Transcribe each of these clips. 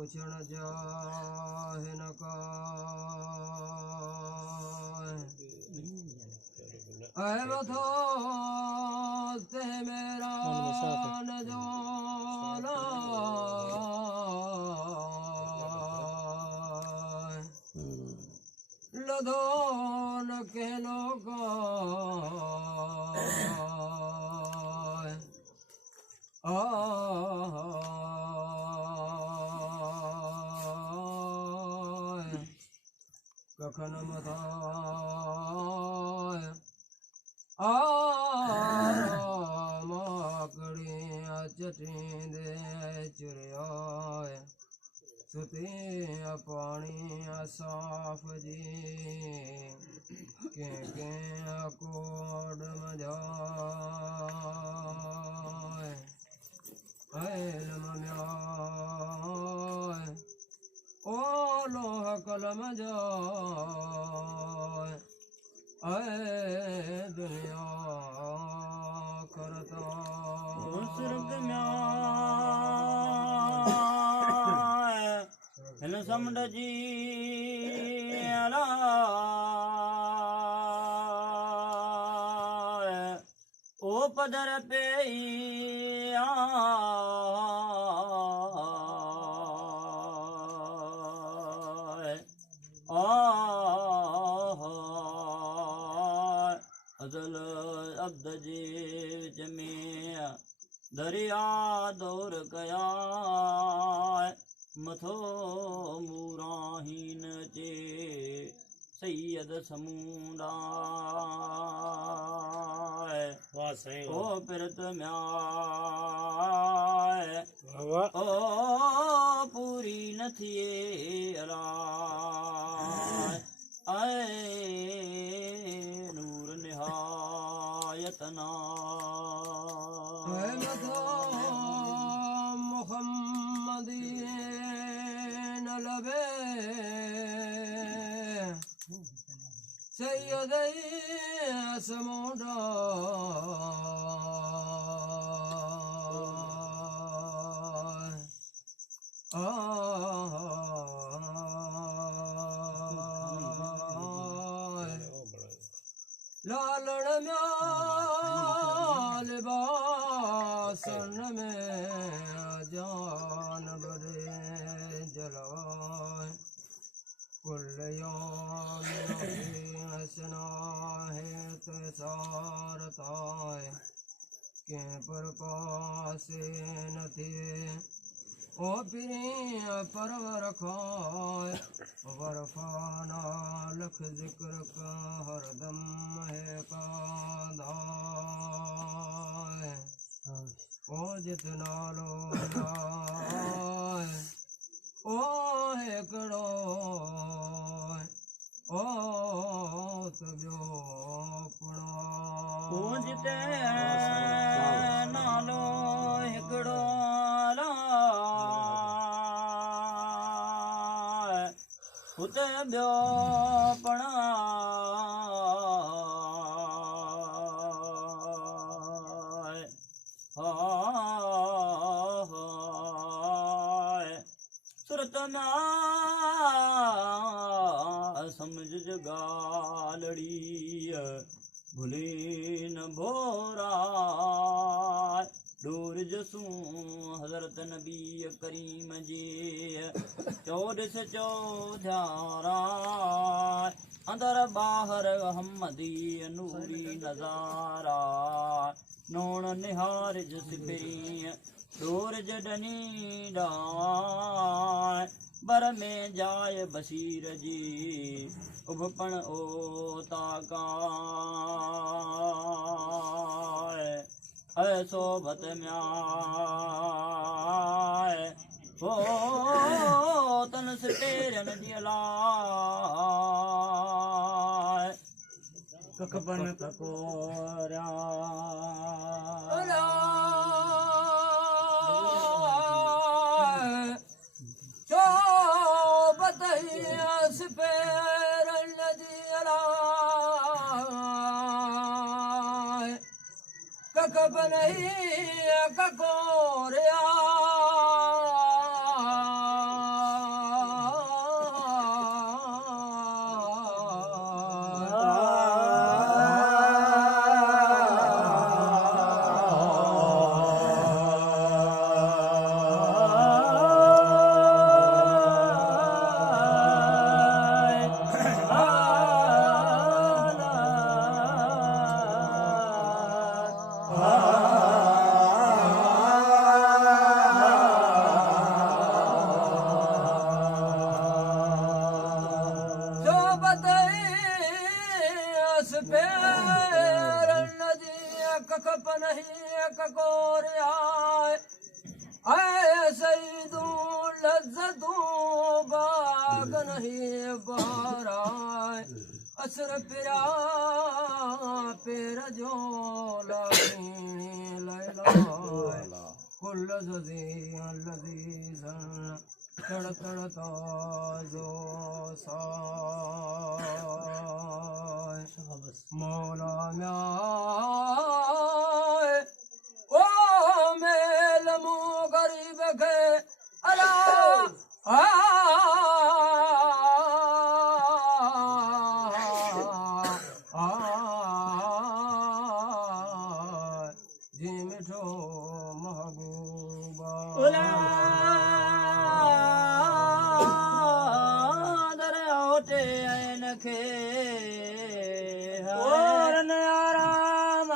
कुछण जाहि न बथो ते मेरा न जोला लदो न के लोगा कखन मथाय माकड़ी चटी दे चुरियाय सुती पानी साफ जी के कोड मजाय ऐलम म्याय ओ लोह कलम जाय ऐ दुनिया करता सुरग हिन समड जी ओ पदर पे अजल अब्द जी जमे दरिया दौर कया मथो मूराहीन चे सैयद समूंडा ओ पिरत म्याय ओ पूरी न थिए अलाय नूर निहायतना मोहम्मदी न लबे सैयद समूडा लालण म्याल बासन में जान बरे जलाए कुल हसना है तो सारताए के पर पासे न थे ओ पिरी परवर खाए वरफाना लख जिक्र का हरदम है कादाए ओ जितना लो ओ है करो ओ तब्यो पुणा ओ जिते नालो हिकड़ो उते ॿियो पण सुरत में समझ गालड़ी भुले न भोरा डोर जसू हजरत नबी करीम जे चौदस चौधारा अंदर बाहर हमदी नूरी नजारा नोन निहार जस फिरी डोर जडनी डाय बर में जाय बशीर जी उभपण ओ ताकाय ऐसो भत म्याय ओ तन से पेरन दिलाय ककपन ककोरा जो बताइए पैर नदिया ककब नहीं ककोरिया असर पिरा पेर जो लैला कुल तड़ तड़ ताजो सा मौला म्याय ओ मेल मु गरीब के अला जी मिठो महबूबा दर ओटे ऐन खे और नयाराम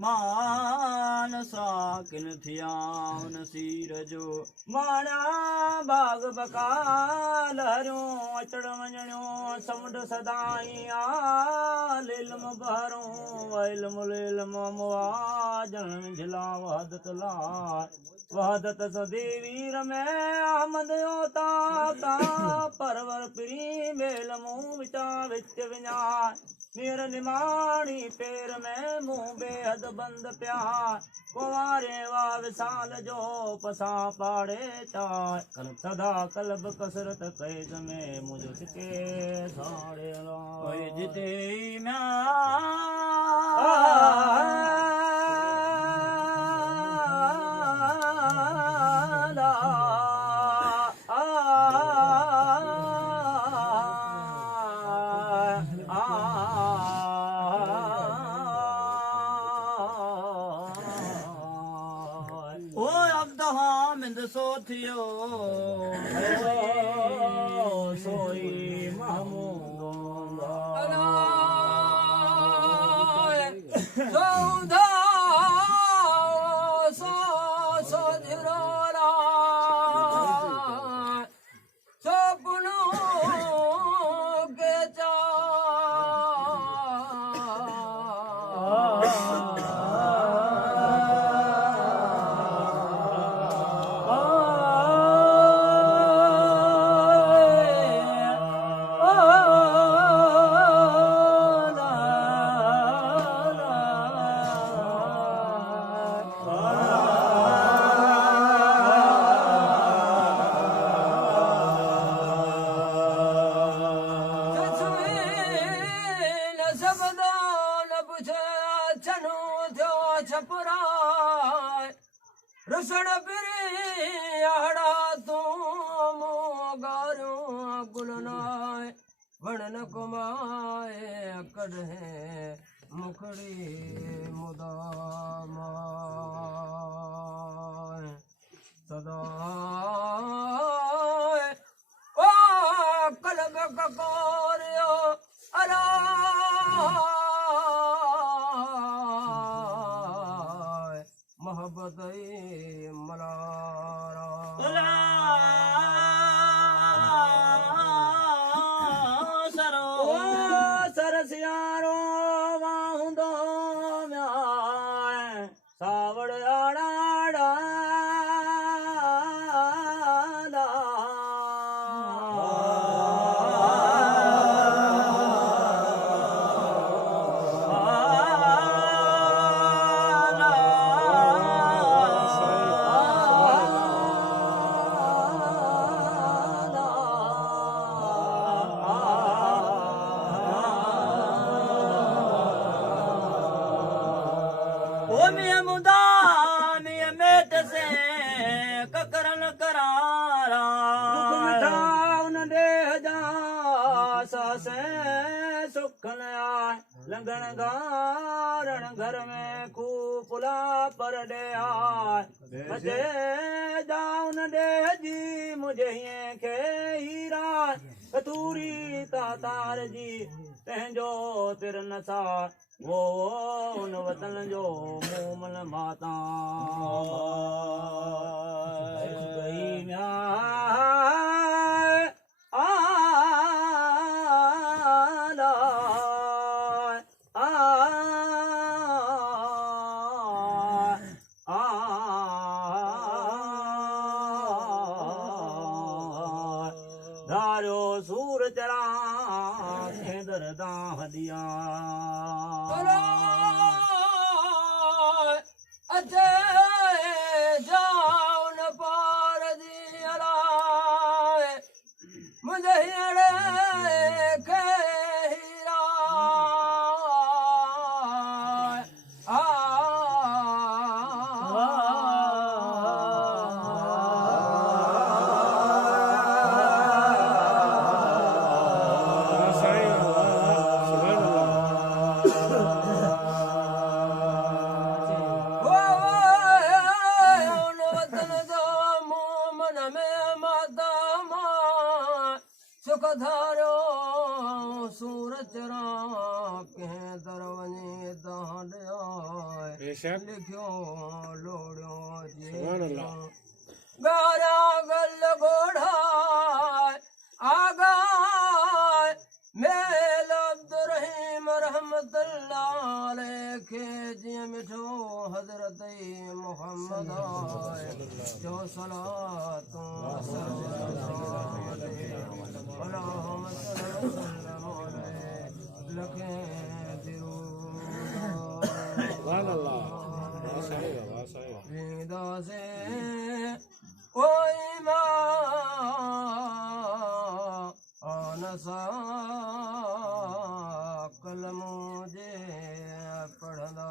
मान साकिन थिया नसीर जो माना बाग बकाल हरियो अचड़ वञणियो समुंड सदाईं लिलम बहरो इल्म लिलम मुआजन झिला वहदत ला वहदत सदेवीर में अहमद योता परवर प्री मेल मुंह विचा विच विञाय मेर निमाणी पेर में मुंह बेहद बंद प्यार कुंवारे वा विसाल जो पसा पाड़े चाय सदा कलब कसरत कैद में मुझ के साड़े लाए जिते सोथियो सोई महमूद सौदा सो सो झिरोरा सपनों के रसण पिरी आड़ा तुम गारो गुलनाय वणन कुमाए कढ़े मुखड़ी मुदाम सदा ओ कलब ककोरियो अला मोहब्बत मलारा सरसियारो वाहुंदो म्याय सावड़ आड़ा ककरन करारा सासे सुखन आए लंगन गारण घर में खूपुला पर दे आए बचे जाउन दे जी मुझे ये के हीरा कतूरी तातार जी तंहिंजो तिर नसार वो उन वतन जो मूमन माता गई धारो सूर चरा खेदर दाह दिया अजय जाउन पार दियला मुझे हिड़े के हीरा सुख धारो सूरज के दरवने दान लिखियो लोड़ो जी गारा गल घोड़ा आगा मेल अब्दुर्रहीम रहमतुल्लाह के जी मिठो हजरत मोहम्मद जो सलातो लखे से ओई आनसा कल मुझे पढ़दा